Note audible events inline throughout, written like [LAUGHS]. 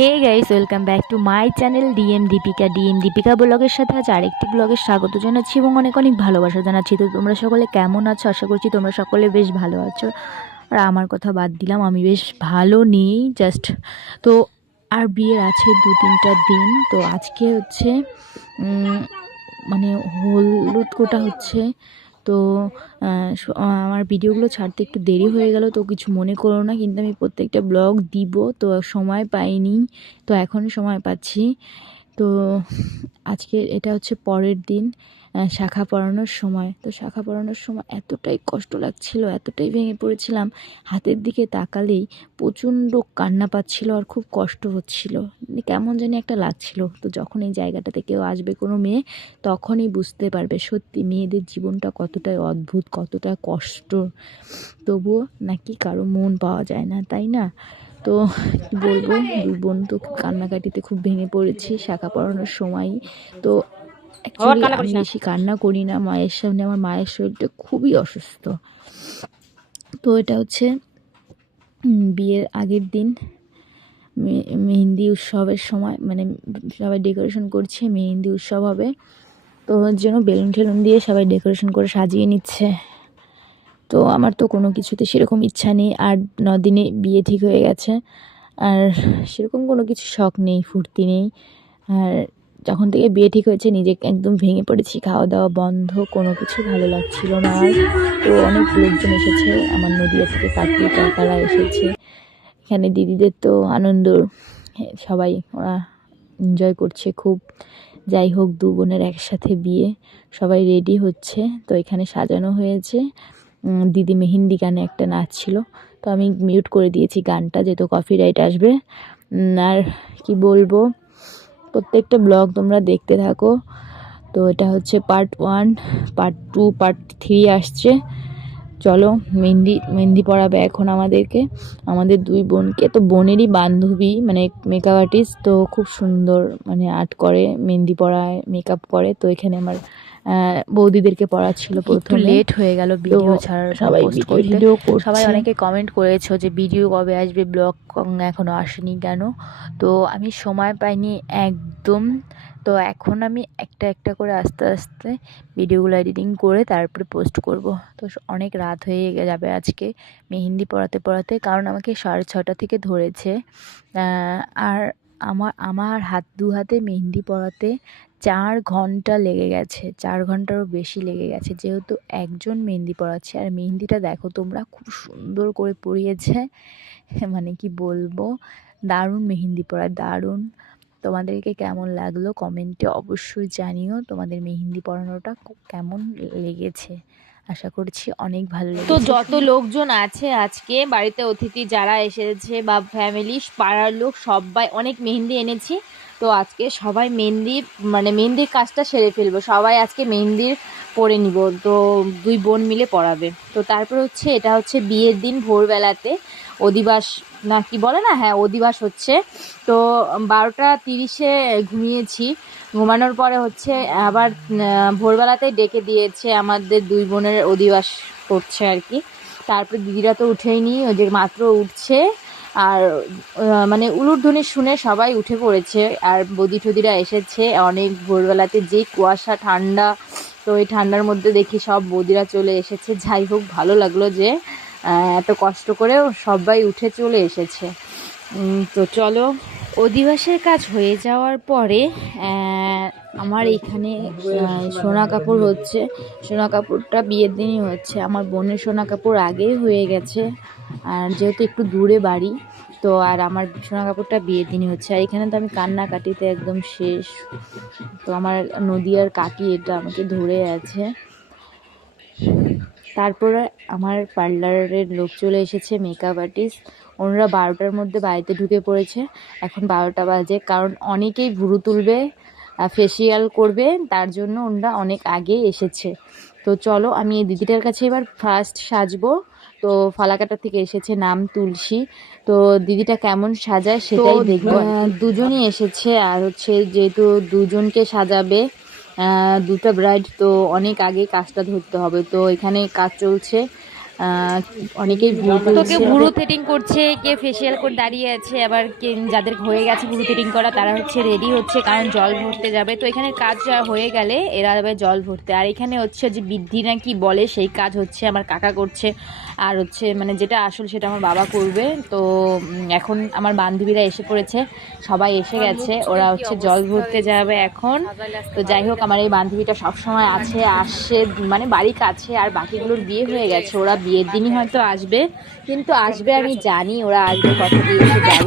Hey guys welcome back to my channel DM Deepika DM Deepika ব্লগের সাথে আজ আরেকটি ব্লগের স্বাগত জানাচ্ছি এবং অনেক অনেক ভালোবাসা জানাচ্ছি। তো তোমরা সকলে কেমন আছো? আশা করছি তোমরা সকলে বেশ ভালো আছো। আর আমার কথা বাদ দিলাম, আমি বেশ ভালো নেই জাস্ট তো আর বিয়ের আছে দু তিনটা দিন। তো আজকে হচ্ছে মানে হলুদ কোটা হচ্ছে। তো আমার ভিডিওগুলো ছাড়তে একটু দেরি হয়ে গেল, তো কিছু মনে করো না, কিন্তু আমি প্রত্যেকটা ব্লগ দিব, তো সময় পাইনি, তো এখনই সময় পাচ্ছি। তো আজকে এটা হচ্ছে পরের দিন শাখা পড়ানোর সময়। তো শাখা পড়ানোর সময় এতটাই কষ্ট লাগছিল, এতটাই ভেঙে পড়েছিলাম, হাতের দিকে তাকালেই প্রচণ্ড কান্না পাচ্ছিল আর খুব কষ্ট হচ্ছিল। মানে কেমন জানি একটা লাগছিল। তো যখন এই জায়গাটাতে কেউ আসবে, কোনো মেয়ে, তখনই বুঝতে পারবে সত্যি মেয়েদের জীবনটা কতটাই অদ্ভুত, কতটা কষ্ট। তবুও নাকি কারও মন পাওয়া যায় না, তাই না? তো বলব, দুই বোন তো কান্নাকাটিতে খুব ভেঙে পড়েছি শাখা পড়ানোর সময় তো আমি বেশি কান্না করি না মায়ের সামনে আমার মায়ের শরীরটা খুবই অসুস্থ। তো এটা হচ্ছে বিয়ের আগের দিন মেহেন্দি উৎসবের সময় মানে সবাই ডেকোরেশন করছে মেহেন্দি উৎসব হবে। তো ওর জন্য বেলুন টেলুন দিয়ে সবাই ডেকোরেশন করে সাজিয়ে নিচ্ছে। তো আমার তো কোনো কিছুতে সেরকম ইচ্ছা নেই আর ন দিনে বিয়ে ঠিক হয়ে গেছে। আর সেরকম কোনো কিছু শখ নেই ফুর্তি নেই। আর যখন থেকে বিয়ে ঠিক হয়েছে, নিজে একদম ভেঙে পড়েছি, খাওয়া দাওয়া বন্ধ, কোনো কিছু ভালো লাগছিল না আর। তো অনেক লোকজন এসেছে, আমার নদীয়া থেকে কাকি, কাকারা এসেছে। এখানে দিদিদের তো আনন্দ সবাই ওরা এনজয় করছে খুব। যাই হোক, দু বোনের একসাথে বিয়ে, সবাই রেডি হচ্ছে। তো এখানে সাজানো হয়েছে। দিদি মেহেন্দি গানে একটা নাচ ছিল তো আমি মিউট করে দিয়েছি গানটা, যেহেতু কফি রাইট আসবে আর কি বলব? প্রত্যেকটা ব্লগ তোমরা দেখতে থাকো। তো এটা হচ্ছে part one part two part three আসছে। চলো, মেহেন্দি মেহেন্দি পড়াবে এখন আমাদেরকে। আমাদের দুই বোনকে, তো বোনেরই বান্ধবী মানে মেকআপ আর্টিস্ট তো খুব সুন্দর মানে আর্ট করে, মেহেন্দি পড়ায় মেকআপ করে। তো এখানে আমার বৌদিদেরকে পড়াচ্ছিল একটু লেট হয়ে গেল ভিডিও তো ছাড়ার সবাই পোস্ট ভিডিও সবাই অনেকে কমেন্ট করেছ যে ভিডিও কবে আসবে? ব্লগ এখনও আসেনি কেন? তো আমি সময় পাইনি একদম। তো এখন আমি একটা একটা করে আস্তে আস্তে ভিডিওগুলো এডিটিং করে তারপরে পোস্ট করব। তো অনেক রাত হয়ে যাবে আজকে মেহেন্দি পড়াতে পড়াতে কারণ আমাকে সাড়ে ছটা থেকে ধরেছে। আর আমার আমার হাত দু হাতে মেহেন্দি পড়াতে চার ঘণ্টা লেগে গেছে, চার ঘন্টারও বেশি লেগে গেছে। যেহেতু একজন মেহেন্দি পড়াচ্ছে আর মেহেন্দিটা দেখো তোমরা খুব সুন্দর করে পরিয়েছে। [LAUGHS] মানে কি বলব? দারুণ মেহেন্দি পড়া দারুণ। তোমাদেরকে কেমন লাগল কমেন্টে অবশ্যই জানিও, তোমাদের মেহেন্দি পড়ানোটা কেমন লেগেছে। আশা করছি অনেক ভালো তো যত লোকজন আছে আজকে, বাড়িতে অতিথি যারা এসেছে বা ফ্যামিলি পাড়ার লোক, সবাই অনেক মেহেন্দি এনেছি। তো আজকে সবাই মেহেন্দি মানে মেহেন্দির কাজটা সেরে ফেলব। সবাই আজকে মেহেন্দির পরে নিব। তো দুই বোন মিলে পড়াবে। তো তারপর হচ্ছে, এটা হচ্ছে বিয়ের দিন ভোরবেলাতে। অধিবাস, না কি বলে না? হ্যাঁ অধিবাস হচ্ছে। তো বারোটা তিরিশে ঘুমিয়েছি। ঘুমানোর পরে হচ্ছে, আবার ভোরবেলাতেই ডেকে দিয়েছে আমাদের দুই বোনের অধিবাস করছে আর কি। তারপরে দিদিরা তো উঠেই নি, ওই যে মাত্র উঠছে। আর মানে উলুর ধ্বনি শুনে সবাই উঠে পড়েছে। আর বদি টদিরা এসেছে। অনেক ভোরবেলাতে যে কুয়াশা, ঠান্ডা, তো এই ঠান্ডার মধ্যে দেখি সব বদিরা চলে এসেছে। যাই হোক, ভালো লাগল যে এত কষ্ট করেও সবাই উঠে চলে এসেছে। তো চলো। অধিবাসের কাজ হয়ে যাওয়ার পরে আমার এখানে সোনা কাপড় হচ্ছে। সোনা কাপড়টা বিয়ের দিনই হচ্ছে। আমার বোনের সোনা কাপড় আগেই হয়ে গেছে। আর যেহেতু একটু দূরে বাড়ি, তো আর আমার সোনা কাপড়টা বিয়ের দিনই হচ্ছে। আর এখানে তো আমি কান্নাকাটিতে একদম শেষ। তো আমার নদিয়ার কাকি এটা আমাকে ধরে আছে। তারপরে আমার পার্লারের লোক চলে এসেছে মেকআপ আর্টিস্ট ওনারা বারোটার মধ্যে বাড়িতে ঢুকে পড়েছে। এখন বারোটা বাজে, কারণ অনেকেই ভুরু তুলবে ফেসিয়াল করবে, তার জন্য ওনারা অনেক আগে এসেছে। তো চলো আমি এই দিদিটার কাছে এবার ফার্স্ট সাজবো। তো ফালাকাটা থেকে এসেছে নাম তুলসী। তো দিদিটা কেমন সাজায় সেটাই দেখব। দুজনই এসেছে আর হচ্ছে যেহেতু দুজনকে সাজাবে দুটো ব্রাইড তো অনেক আগে কাজটা ধরতে হবে। তো এখানে কাজ চলছে অনেকেই তোকে ভুরু থ্রেটিং করছে কে ফেসিয়াল করে দাঁড়িয়ে আছে আবার কে যাদের হয়ে গেছে ভুরু থ্রেটিং করা তারা হচ্ছে রেডি হচ্ছে কারণ জল ভরতে যাবে। তো এখানে কাজ হয়ে গেলে এরা যাবে জল ভরতে। আর এখানে হচ্ছে যে বৃদ্ধি না কি বলে সেই কাজ হচ্ছে আমার কাকা করছে। আর হচ্ছে মানে যেটা আসল সেটা আমার বাবা করবে। তো এখন আমার বান্ধবীরা এসে পড়েছে সবাই এসে গেছে ওরা হচ্ছে জল ভরতে যাবে এখন। তো যাই হোক আমার এই বান্ধবীটা সবসময় আছে আসে মানে বাড়ি কাছে আর বাকিগুলোর বিয়ে হয়ে গেছে ওরা বিয়ের দিনই হয়তো আসবে। কিন্তু আসবে আমি জানি ওরা আসবে কত দিয়ে যাব।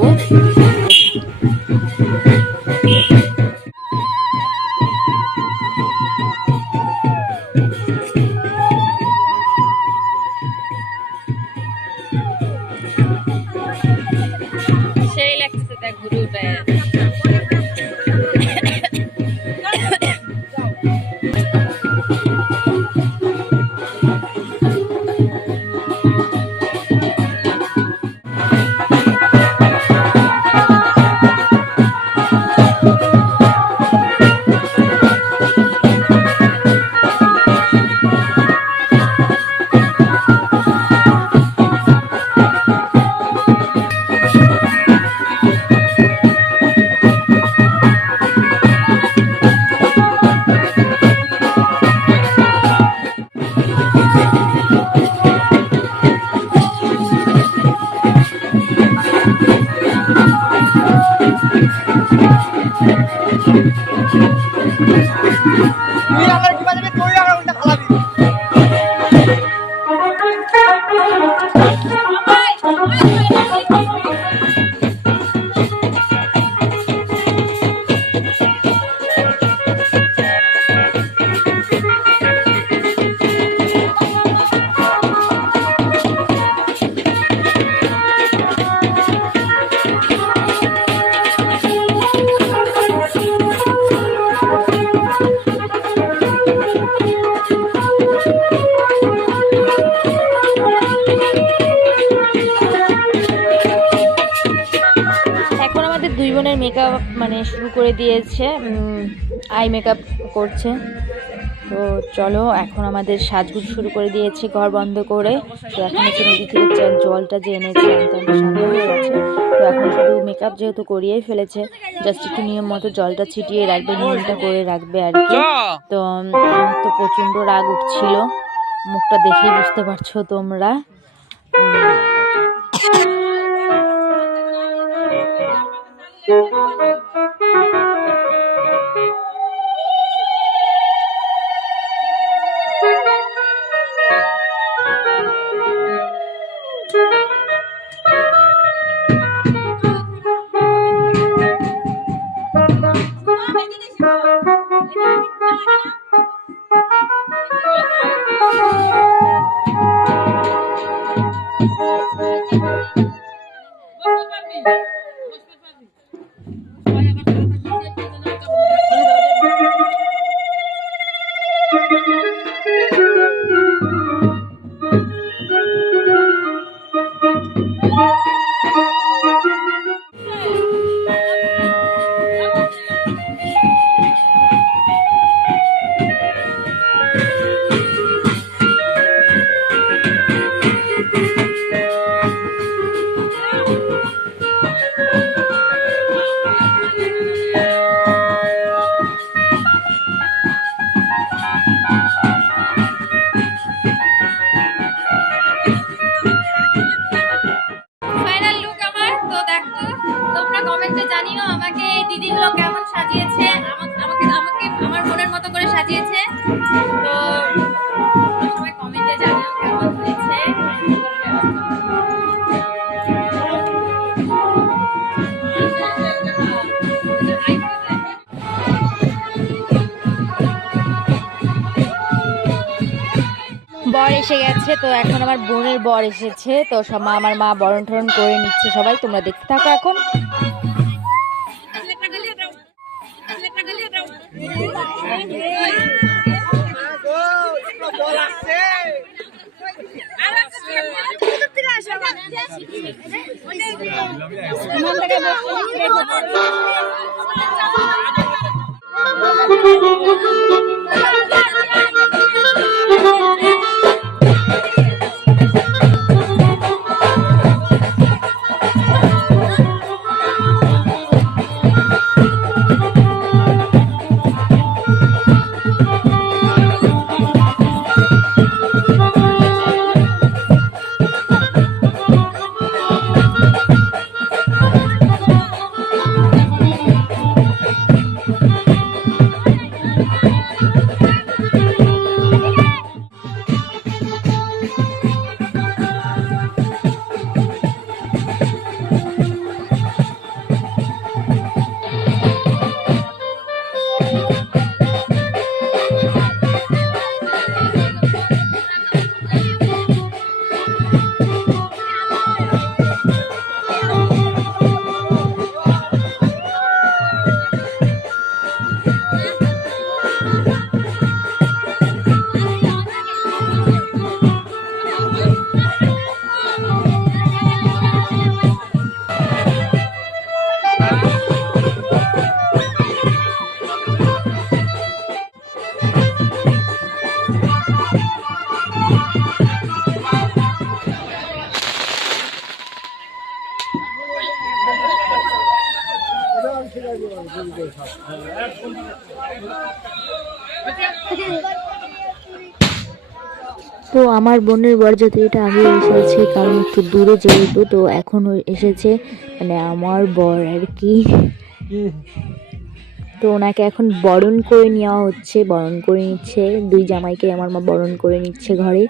শুরু করে দিয়েছে আই মেকআপ করছে। তো চলো এখন আমাদের সাজগুজ শুরু করে দিয়েছে ঘর বন্ধ করে। তো এখন হচ্ছে নদী থেকে জলটা যে এনেছে সন্ধ্যা হয়ে গেছে। তো এখন শুধু মেকআপ যেহেতু করিয়েই ফেলেছে জাস্ট একটু নিয়ম মতো জলটা ছিটিয়ে রাখবে নিয়মটা করে রাখবে আর কি। তো তো প্রচণ্ড রাগ উঠছিল। মুখটা দেখেই বুঝতে পারছ তোমরা। এসে গেছে তো এখন আমার বোনের বর এসেছে তো সব মা আমার মা বরণ টরণ করে নিচ্ছে সবাই তোমরা দেখতে থাকো এখন বল আমার বোনের বরযাত্রীটা আগে এসেছে কারণ একটু দূরে যেহেতু, তো এখন এসেছে। মানে আমার বর আর কি। তো ওনাকে এখন বরণ করে নেওয়া হচ্ছে, বরণ করে নিচ্ছে। দুই জামাইকে আমার মা বরণ করে নিচ্ছে ঘরে।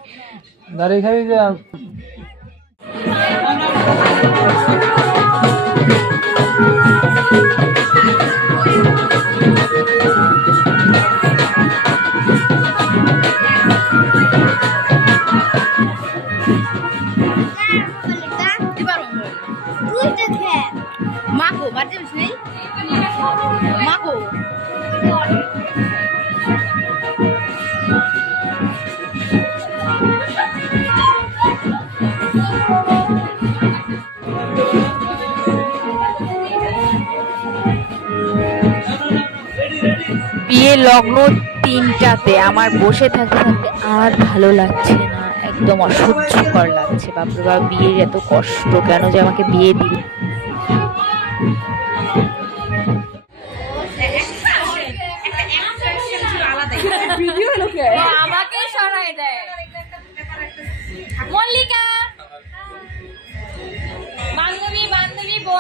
বিয়ে লগ্ন তিনটাতে, আমার বসে থাকতে থাকতে আর ভালো লাগছে না, একদম অসহ্যকর লাগছে। বাপরে বাপ, বিয়ের এত কষ্ট, কেন যে আমাকে বিয়ে দিল?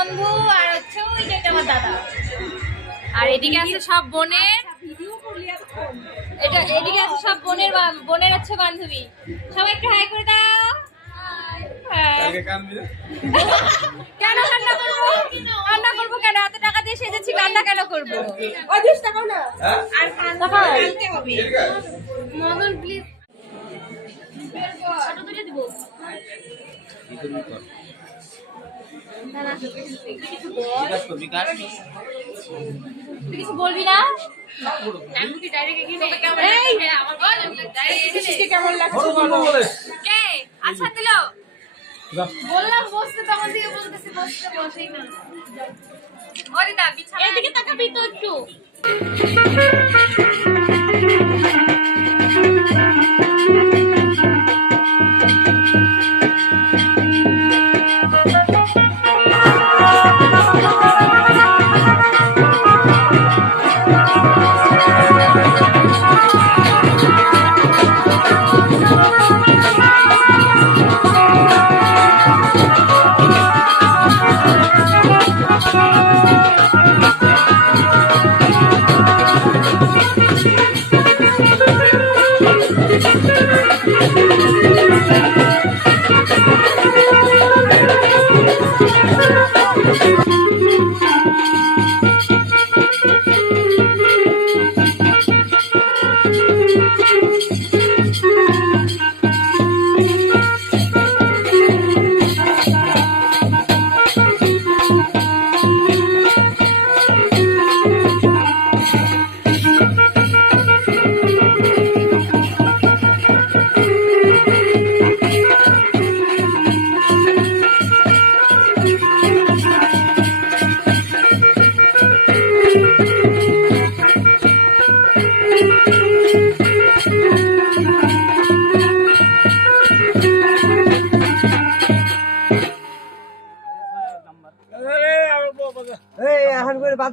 বন্ধু আর হচ্ছে ওই যেটা আমার দাদা। আর এদিকে আছে সব বোনের এটা এদিকে আছে সব বোনের বোনের আছে বান্ধবী। সবাই একটু হাই করে দাও। হ্যাঁ। কেন কান্না করব? কান্না করব কেন? এত টাকা দিয়ে সেজেছি কান্না কেন করব? মদন প্লিজ ফটো তুলে দিব। তুই কিছু বলবি না আচ্ছা দিল বললাম বসতে তখন থেকে বলতেছি বসতে বসেই না অরিতা বিছানা এদিকে তাকাবি তো একটু।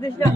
ఇష్టం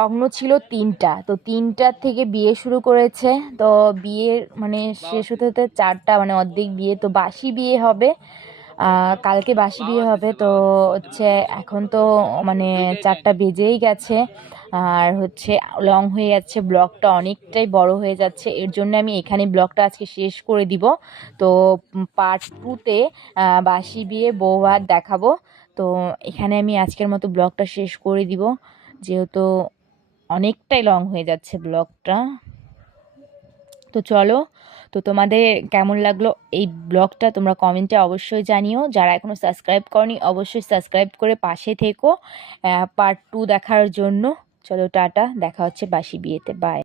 লগ্ন ছিল তিনটা। তো তিনটার থেকে বিয়ে শুরু করেছে। তো বিয়ের মানে শেষ হতে হতে চারটা মানে অর্ধেক বিয়ে। তো বাসি বিয়ে হবে। কালকে বাসি বিয়ে হবে। তো হচ্ছে এখন তো মানে চারটা বেজেই গেছে। আর হচ্ছে লং হয়ে যাচ্ছে। ব্লগটা অনেকটাই বড় হয়ে যাচ্ছে। এর জন্য আমি এখানে ব্লগটা আজকে শেষ করে দিব। তো পার্ট টুতে বাসি বিয়ে বউ ভাত দেখাবো। তো এখানে আমি আজকের মতো ব্লগটা শেষ করে দিব। যেহেতু অনেকটাই লং হয়ে যাচ্ছে ব্লগটা। তো চলো, তো তোমাদের কেমন লাগল এই ব্লগটা তোমরা কমেন্টে অবশ্যই জানিও। যারা এখনও সাবস্ক্রাইব করনি, অবশ্যই সাবস্ক্রাইব করে পাশে থেকো পার্ট টু দেখার জন্য। চলো, টাটা, দেখা হচ্ছে বাসি বিয়েতে। বাই